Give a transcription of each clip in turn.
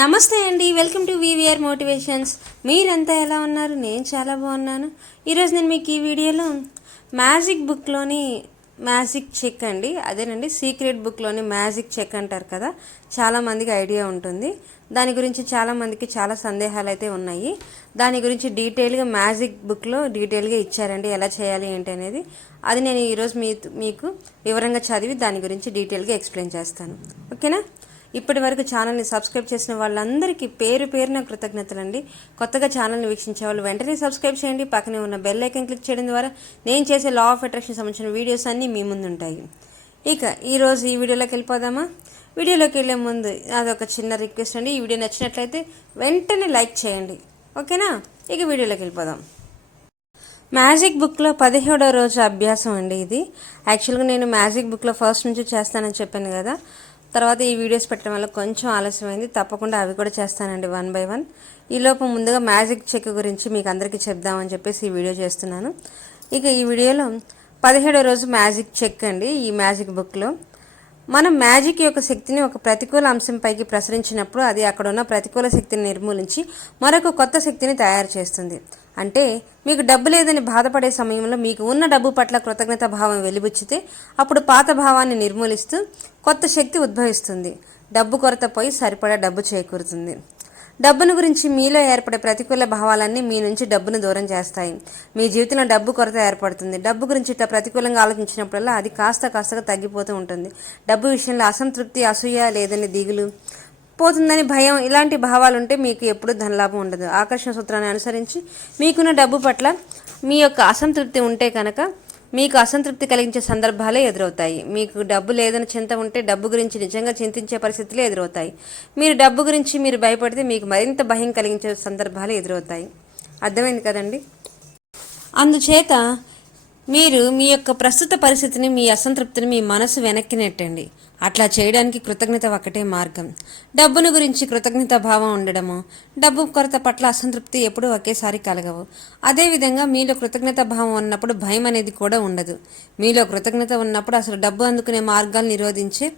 నమస్తే అండి, welcome to VVR motivations. మీరంతా ఎలా ఉన్నారు? నేను చాలా బాగున్నాను. ఈరోజు నేను మీకు ఈ వీడియోలో మ్యాజిక్ బుక్లోని మ్యాజిక్ చెక్ అండి, అదేనండి సీక్రెట్ బుక్లోని మ్యాజిక్ చెక్ అంటారు కదా, చాలామందికి ఐడియా ఉంటుంది. దాని గురించి చాలామందికి చాలా సందేహాలు అయితే ఉన్నాయి. దాని గురించి డీటెయిల్గా మ్యాజిక్ బుక్లో డీటెయిల్గా ఇచ్చారండి, ఎలా చేయాలి ఏంటి అనేది. అది నేను ఈరోజు మీకు వివరంగా చదివి దాని గురించి డీటెయిల్గా ఎక్స్ప్లెయిన్ చేస్తాను. ఓకేనా? ఇప్పటి వరకు ఛానల్ని సబ్స్క్రైబ్ చేసిన వాళ్ళందరికీ పేరు పేరున కృతజ్ఞతలండి. కొత్తగా ఛానల్ని వీక్షించే వాళ్ళు వెంటనే సబ్స్క్రైబ్ చేయండి. పక్కనే ఉన్న బెల్ ఐకాన్ క్లిక్ చేయడం ద్వారా నేను చేసే లా ఆఫ్ అట్రాక్షన్ సంబంధించిన వీడియోస్ అన్నీ మీ ముందు ఉంటాయి. ఇక ఈరోజు ఈ వీడియోలోకి వెళ్ళిపోదామా? వీడియోలోకి వెళ్ళే ముందు అదొక చిన్న రిక్వెస్ట్ అండి, ఈ వీడియో నచ్చినట్లయితే వెంటనే లైక్ చేయండి. ఓకేనా? ఇక వీడియోలోకి వెళ్ళిపోదాం. మ్యాజిక్ బుక్లో 17వ రోజు అభ్యాసం అండి ఇది. యాక్చువల్గా నేను మ్యాజిక్ బుక్లో ఫస్ట్ నుంచి చేస్తానని చెప్పాను కదా, తర్వాత ఈ వీడియోస్ పెట్టడం వల్ల కొంచెం ఆలస్యమైంది. తప్పకుండా అవి కూడా చేస్తానండి 1 by 1. ఈలోపు ముందుగా మ్యాజిక్ చెక్ గురించి మీకు అందరికీ చెప్దామని చెప్పేసి ఈ వీడియో చేస్తున్నాను. ఇక ఈ వీడియోలో 17వ రోజు మ్యాజిక్ చెక్ అండి. ఈ మ్యాజిక్ బుక్లో మనం మ్యాజిక్ యొక్క శక్తిని ఒక ప్రతికూల అంశంపైకి ప్రసరించినప్పుడు అది అక్కడ ఉన్న ప్రతికూల శక్తిని నిర్మూలించి మరొక కొత్త శక్తిని తయారు చేస్తుంది. అంటే మీకు డబ్బు లేదని బాధపడే సమయంలో మీకు ఉన్న డబ్బు పట్ల కృతజ్ఞత భావం వెలిబుచ్చితే అప్పుడు పాత భావాన్ని నిర్మూలిస్తూ కొత్త శక్తి ఉద్భవిస్తుంది. డబ్బు కొరత పోయి సరిపడా డబ్బు చేకూరుతుంది. డబ్బును గురించి మీలో ఏర్పడే ప్రతికూల భావాలన్నీ మీ నుంచి డబ్బును దూరం చేస్తాయి. మీ జీవితంలో డబ్బు కొరత ఏర్పడుతుంది. డబ్బు గురించి ఇట్లా ప్రతికూలంగా ఆలోచించినప్పుడల్లా అది కాస్త తగ్గిపోతూ ఉంటుంది. డబ్బు విషయంలో అసంతృప్తి, అసూయ, లేదని దిగులు, పోతుందని భయం, ఇలాంటి భావాలుంటే మీకు ఎప్పుడూ ధనలాభం ఉండదు. ఆకర్షణ సూత్రాన్ని అనుసరించి మీకున్న డబ్బు పట్ల మీ యొక్క అసంతృప్తి ఉంటే కనుక మీకు అసంతృప్తి కలిగించే సందర్భాలే ఎదురవుతాయి. మీకు డబ్బు లేదని చింత ఉంటే డబ్బు గురించి నిజంగా చింతించే పరిస్థితులే ఎదురవుతాయి. మీరు డబ్బు గురించి మీరు భయపడితే మీకు మరింత భయం కలిగించే సందర్భాలే ఎదురవుతాయి. అర్థమైంది కదండి? అందుచేత మీరు మీ యొక్క ప్రస్తుత పరిస్థితిని, మీ అసంతృప్తిని మీ మనసు వెనక్కి నెట్టండి. అట్లా చేయడానికి కృతజ్ఞత ఒక్కటే మార్గం. డబ్బును గురించి కృతజ్ఞత భావం ఉండడము, డబ్బు కొరత పట్ల అసంతృప్తి ఎప్పుడూ ఒకేసారి కలగవు. అదేవిధంగా మీలో కృతజ్ఞత భావం ఉన్నప్పుడు భయం అనేది కూడా ఉండదు. మీలో కృతజ్ఞత ఉన్నప్పుడు అసలు డబ్బు అందుకునే మార్గాలు నిరోధించే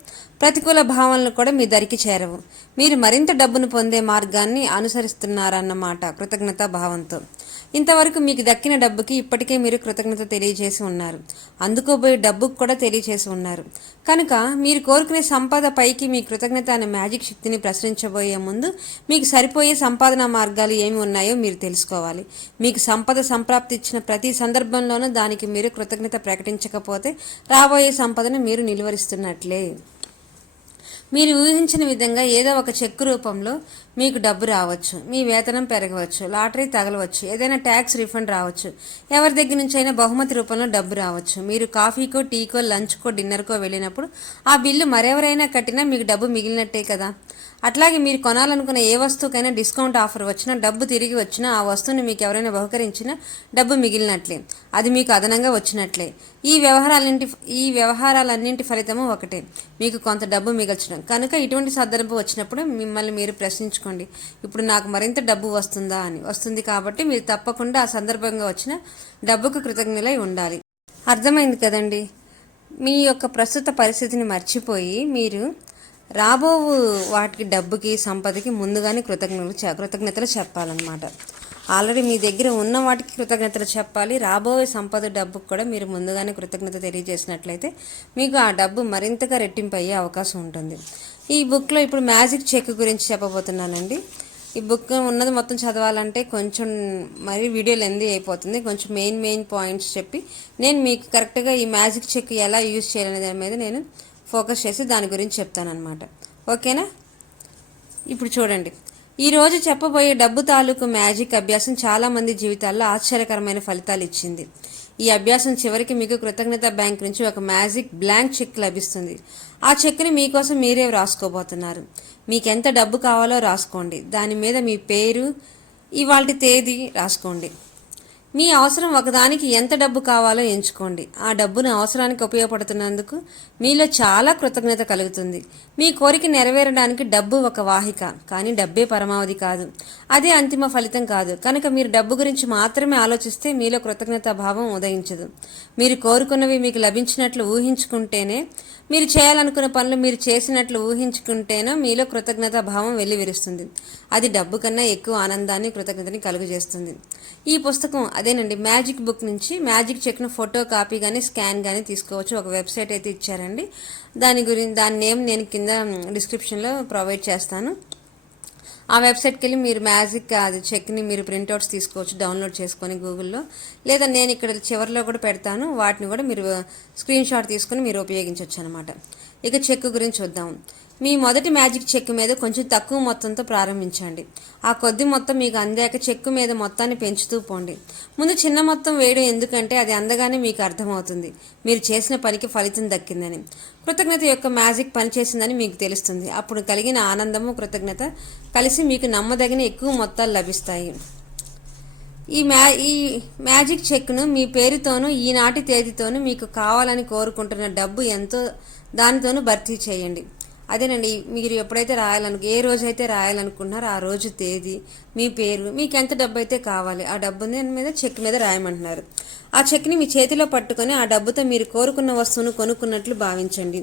ప్రతికూల భావనలు కూడా మీ దరికి చేరవు. మీరు మరింత డబ్బును పొందే మార్గాన్ని అనుసరిస్తున్నారన్నమాట కృతజ్ఞత భావంతో. ఇంతవరకు మీకు దక్కిన డబ్బుకి ఇప్పటికే మీరు కృతజ్ఞత తెలియజేసి ఉన్నారు. అందుకోబోయే డబ్బుకు కూడా తెలియజేసి ఉన్నారు. కనుక మీరు కోరుకునే సంపద పైకి మీ కృతజ్ఞత అనే మ్యాజిక్ శక్తిని ప్రసరించబోయే ముందు మీకు సరిపోయే సంపాదన మార్గాలు ఏమి ఉన్నాయో మీరు తెలుసుకోవాలి. మీకు సంపద సంప్రాప్తి ఇచ్చిన ప్రతి సందర్భంలోనూ దానికి మీరు కృతజ్ఞత ప్రకటించకపోతే రాబోయే సంపదను మీరు నిలువరిస్తున్నట్లే. మీరు ఊహించిన విధంగా ఏదో ఒక చెక్కు రూపంలో మీకు డబ్బు రావచ్చు, మీ వేతనం పెరగవచ్చు, లాటరీ తగలవచ్చు, ఏదైనా ట్యాక్స్ రిఫండ్ రావచ్చు, ఎవరి దగ్గర నుంచి అయినా బహుమతి రూపంలో డబ్బు రావచ్చు. మీరు కాఫీకో, టీకో, లంచ్కో, డిన్నర్కో వెళ్ళినప్పుడు ఆ బిల్లు మరెవరైనా కట్టినా మీకు డబ్బు మిగిలినట్టే కదా. అట్లాగే మీరు కొనాలనుకున్న ఏ వస్తువుకైనా డిస్కౌంట్ ఆఫర్ వచ్చినా, డబ్బు తిరిగి వచ్చినా, ఆ వస్తువుని మీకు ఎవరైనా బహుకరించినా డబ్బు మిగిలినట్లే, అది మీకు అదనంగా వచ్చినట్లే. ఈ వ్యవహారాలన్నింటి ఫలితము ఒకటే, మీకు కొంత డబ్బు మిగల్చడం. కనుక ఇటువంటి సందర్భం వచ్చినప్పుడు మిమ్మల్ని మీరు ప్రశ్నించుకోండి, ఇప్పుడు నాకు మరింత డబ్బు వస్తుందా అని. వస్తుంది కాబట్టి మీరు తప్పకుండా ఆ సందర్భంగా వచ్చిన డబ్బుకు కృతజ్ఞులై ఉండాలి. అర్థమైంది కదండి? మీ యొక్క ప్రస్తుత పరిస్థితిని మర్చిపోయి మీరు రాబో వాటికి, డబ్బుకి, సంపదకి ముందుగానే కృతజ్ఞతలు చెప్పాలన్నమాట. ఆల్రెడీ మీ దగ్గర ఉన్న వాటికి కృతజ్ఞతలు చెప్పాలి. రాబోయే సంపద, డబ్బుకు కూడా మీరు ముందుగానే కృతజ్ఞత తెలియజేసినట్లయితే మీకు ఆ డబ్బు మరింతగా రెట్టింపు అయ్యే అవకాశం ఉంటుంది. ఈ బుక్లో ఇప్పుడు మ్యాజిక్ చెక్ గురించి చెప్పబోతున్నానండి. ఈ బుక్ ఉన్నది మొత్తం చదవాలంటే కొంచెం మరి వీడియో లెందీ అయిపోతుంది. కొంచెం మెయిన్ పాయింట్స్ చెప్పి నేను మీకు కరెక్ట్గా ఈ మ్యాజిక్ చెక్ ఎలా యూజ్ చేయాలనే దాని మీద నేను ఫోకస్ చేసి దాని గురించి చెప్తానన్నమాట. ఓకేనా? ఇప్పుడు చూడండి, ఈరోజు చెప్పబోయే డబ్బు తాలూకు మ్యాజిక్ అభ్యాసం చాలామంది జీవితాల్లో ఆశ్చర్యకరమైన ఫలితాలు ఇచ్చింది. ఈ అభ్యాసం చివరికి మీకు కృతజ్ఞత బ్యాంక్ నుంచి ఒక మ్యాజిక్ బ్లాంక్ చెక్ లభిస్తుంది. ఆ చెక్ని మీకోసం మీరే రాసుకోబోతున్నారు. మీకు ఎంత డబ్బు కావాలో రాసుకోండి. దాని మీద మీ పేరు, ఇవాల్టి తేదీ రాసుకోండి. మీ అవసరం ఒకదానికి ఎంత డబ్బు కావాలో ఎంచుకోండి. ఆ డబ్బును అవసరానికి ఉపయోగపడుతున్నందుకు మీలో చాలా కృతజ్ఞత కలుగుతుంది. మీ కోరిక నెరవేరడానికి డబ్బు ఒక వాహిక, కానీ డబ్బే పరమావధి కాదు. అదే అంతిమ ఫలితం కాదు. కనుక మీరు డబ్బు గురించి మాత్రమే ఆలోచిస్తే మీలో కృతజ్ఞతా భావం ఉదయించదు. మీరు కోరుకున్నవి మీకు లభించినట్లు ఊహించుకుంటేనే, మీరు చేయాలనుకున్న పనులు మీరు చేసినట్లు ఊహించుకుంటేనే మీలో కృతజ్ఞతా భావం వెల్లివిరుస్తుంది. అది డబ్బు కన్నా ఎక్కువ ఆనందాన్ని, కృతజ్ఞతని కలుగజేస్తుంది. ఈ పుస్తకం అదేనండి, మ్యాజిక్ బుక్ నుంచి మ్యాజిక్ చెక్ను ఫోటో కాపీ కానీ స్కాన్ కానీ తీసుకోవచ్చు. ఒక వెబ్సైట్ అయితే ఇచ్చారండి. దాని నేమ్ నేను కింద డిస్క్రిప్షన్లో ప్రొవైడ్ చేస్తాను. ఆ వెబ్సైట్కి వెళ్ళి మీరు మ్యాజిక్ అది చెక్ని మీరు ప్రింట్అవుట్స్ తీసుకోవచ్చు డౌన్లోడ్ చేసుకొని గూగుల్లో, లేదా నేను ఇక్కడ చివరిలో కూడా పెడతాను. వాటిని కూడా మీరు స్క్రీన్ షాట్ తీసుకొని మీరు ఉపయోగించవచ్చు అనమాట. ఇక చెక్ గురించి చూద్దాం. మీ మొదటి మ్యాజిక్ చెక్ మీద కొంచెం తక్కువ మొత్తంతో ప్రారంభించండి. ఆ కొద్ది మొత్తం మీకు అందాక చెక్కు మీద మొత్తాన్ని పెంచుతూ పోండి. ముందు చిన్న మొత్తం వేయడం ఎందుకంటే అది అందగానే మీకు అర్థమవుతుంది మీరు చేసిన పనికి ఫలితం దక్కిందని, కృతజ్ఞత యొక్క మ్యాజిక్ పనిచేసిందని మీకు తెలుస్తుంది. అప్పుడు కలిగిన ఆనందము, కృతజ్ఞత కలిసి మీకు నమ్మదగిన ఎక్కువ మొత్తాలు లభిస్తాయి. ఈ మ్యాజిక్ చెక్ను మీ పేరుతోనూ ఈనాటి తేదీతోనూ మీకు కావాలని కోరుకుంటున్న డబ్బు ఎంతో దానితోనూ భర్తీ చేయండి. అదేనండి, మీరు ఎప్పుడైతే ఏ రోజైతే రాయాలనుకుంటున్నారో ఆ రోజు తేదీ, మీ పేరు, మీకు ఎంత డబ్బు అయితే కావాలి ఆ డబ్బుని మీద చెక్ మీద రాయమంటున్నారు. ఆ చెక్ని మీ చేతిలో పట్టుకొని ఆ డబ్బుతో మీరు కోరుకున్న వస్తువును కొనుక్కున్నట్లు భావించండి.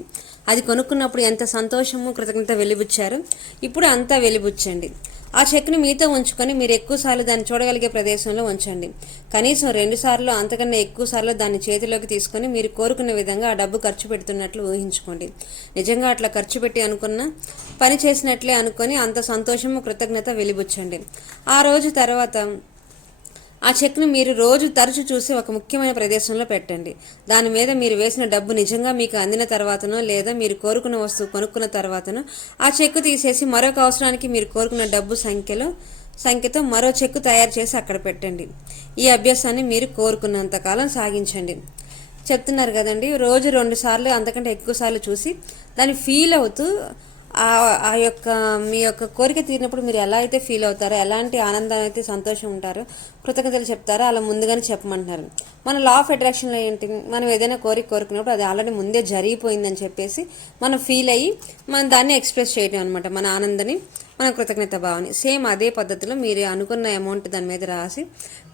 అది కొనుక్కున్నప్పుడు ఎంత సంతోషము, కృతజ్ఞత వెలిబుచ్చారో ఇప్పుడు అంతా వెలిబుచ్చండి. ఆ చెక్ని మీతో ఉంచుకొని మీరు ఎక్కువసార్లు దాన్ని చూడగలిగే ప్రదేశంలో ఉంచండి. కనీసం 2 సార్లు అంతకన్నా ఎక్కువ సార్లు దాన్ని చేతిలోకి తీసుకొని మీరు కోరుకున్న విధంగా ఆ డబ్బు ఖర్చు పెడుతున్నట్లు ఊహించుకోండి. నిజంగా అట్లా ఖర్చు పెట్టి అనుకున్న పని చేసినట్లే అనుకొని అంత సంతోషము, కృతజ్ఞత వెలిబుచ్చండి. ఆ రోజు తర్వాత ఆ చెక్ను మీరు రోజు తరచు చూసి ఒక ముఖ్యమైన ప్రదేశంలో పెట్టండి. దాని మీద మీరు వేసిన డబ్బు నిజంగా మీకు అందిన తర్వాతనో, లేదా మీరు కోరుకున్న వస్తువు కొనుక్కున్న తర్వాతనో ఆ చెక్కు తీసేసి మరొక అవసరానికి మీరు కోరుకున్న డబ్బు సంఖ్యతో మరో చెక్కు తయారు చేసి అక్కడ పెట్టండి. ఈ అభ్యాసాన్ని మీరు కోరుకున్నంతకాలం సాగించండి. చెప్తున్నారు కదండి, రోజు 2 సార్లు అంతకంటే ఎక్కువ సార్లు చూసి దాన్ని ఫీల్ అవుతూ మీ యొక్క కోరిక తీరినప్పుడు మీరు ఎలా అయితే ఫీల్ అవుతారో, ఎలాంటి ఆనందం అయితే, సంతోషం ఉంటారో, కృతజ్ఞతలు చెప్తారో అలా ముందుగానే చెప్పమంటున్నారు. మన లా ఆఫ్ అట్రాక్షన్లో ఏంటి, మనం ఏదైనా కోరుకున్నప్పుడు అది ఆల్రెడీ ముందే జరిగిపోయిందని చెప్పేసి మనం ఫీల్ అయ్యి మనం దాన్ని ఎక్స్ప్రెస్ చేయడం అనమాట, మన ఆనందాన్ని, మన కృతజ్ఞత భావాన్ని. సేమ్ అదే పద్ధతిలో మీరు అనుకున్న అమౌంట్ దాని మీద రాసి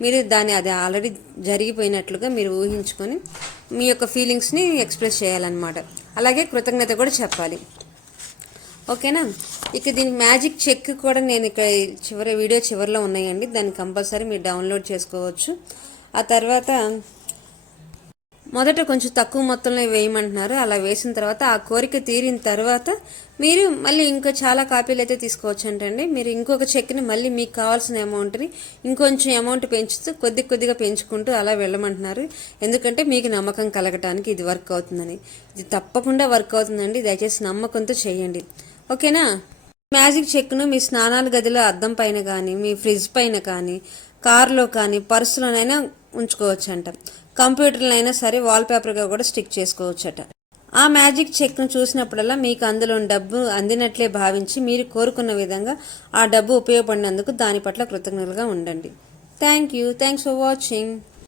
మీరు అది ఆల్రెడీ జరిగిపోయినట్లుగా మీరు ఊహించుకొని మీ యొక్క ఫీలింగ్స్ని ఎక్స్ప్రెస్ చేయాలన్నమాట. అలాగే కృతజ్ఞత కూడా చెప్పాలి. ఓకేనా. ఇక దీని మ్యాజిక్ చెక్ కూడా నేను ఇక్కడ వీడియో చివరిలో ఉన్నాయండి, దాన్ని కంపల్సరీ మీరు డౌన్లోడ్ చేసుకోవచ్చు. ఆ తర్వాత మొదట కొంచెం తక్కువ మొత్తంలో వేయమంటున్నారు. అలా వేసిన తర్వాత ఆ కోరిక తీరిన తర్వాత మీరు మళ్ళీ ఇంకా చాలా కాపీలు అయితే తీసుకోవచ్చు అంటండి. మీరు ఇంకొక చెక్ని మళ్ళీ మీకు కావాల్సిన అమౌంట్ని ఇంకొంచెం అమౌంట్ పెంచుతూ కొద్దిగా పెంచుకుంటూ అలా వెళ్ళమంటున్నారు. ఎందుకంటే మీకు నమ్మకం కలగటానికి ఇది వర్క్ అవుతుందని. ఇది తప్పకుండా వర్క్ అవుతుందండి, దయచేసి నమ్మకంతో చేయండి. ఓకేనా. మ్యాజిక్ చెక్ను మీ స్నానాల గదిలో అద్దం పైన కానీ, మీ ఫ్రిడ్జ్ పైన కానీ, కార్లో కానీ, పర్సులోనైనా ఉంచుకోవచ్చు అంట. కంప్యూటర్లైనా సరే వాల్పేపర్గా కూడా స్టిక్ చేసుకోవచ్చట. ఆ మ్యాజిక్ చెక్ను చూసినప్పుడల్లా మీకు అందులో డబ్బు అందినట్లే భావించి మీరు కోరుకున్న విధంగా ఆ డబ్బు ఉపయోగపడినందుకు దాని పట్ల కృతజ్ఞతలుగా ఉండండి. Thanks for watching.